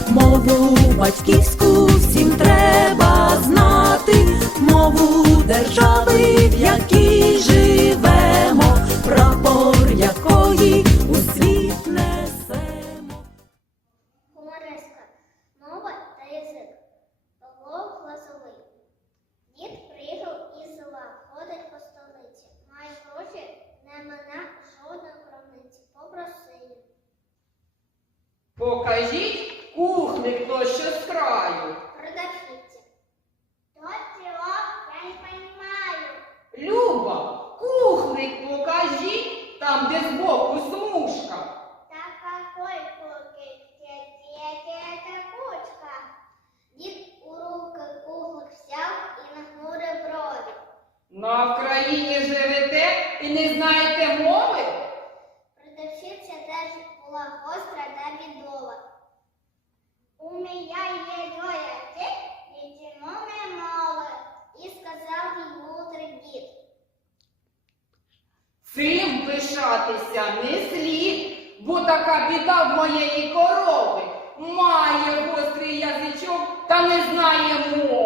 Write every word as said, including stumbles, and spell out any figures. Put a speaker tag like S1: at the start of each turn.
S1: Мову батьківську всім треба знати, мову держави, в якій живемо, прапор якої у світ несемо.
S2: Гумористка. Мова та язик. Павло Глазовий. Дід приїхав із села, ходить по столиці. Має гроші, не мене жодної крамниці. Попросив.
S3: Покажіть кухлик то, що з краю.
S2: Продавщиця. То чего? Я не понимаю.
S3: Люба, кухлик покажіть, там, де збоку смужка.
S2: Так какой кухлик? Где эта кучка? Дід у руки кухлик взяв і нахмурив брові.
S3: На Вкраїні живете і не знаєте мови?
S2: Продавщиця теж була гостра та бідова. У меня є двоє дітей, які мови мови, і сказав їй мудрий дід.
S3: Цим пишатися не слід, бо така біда в моєї корови. Має гострий язичок та не знає мови.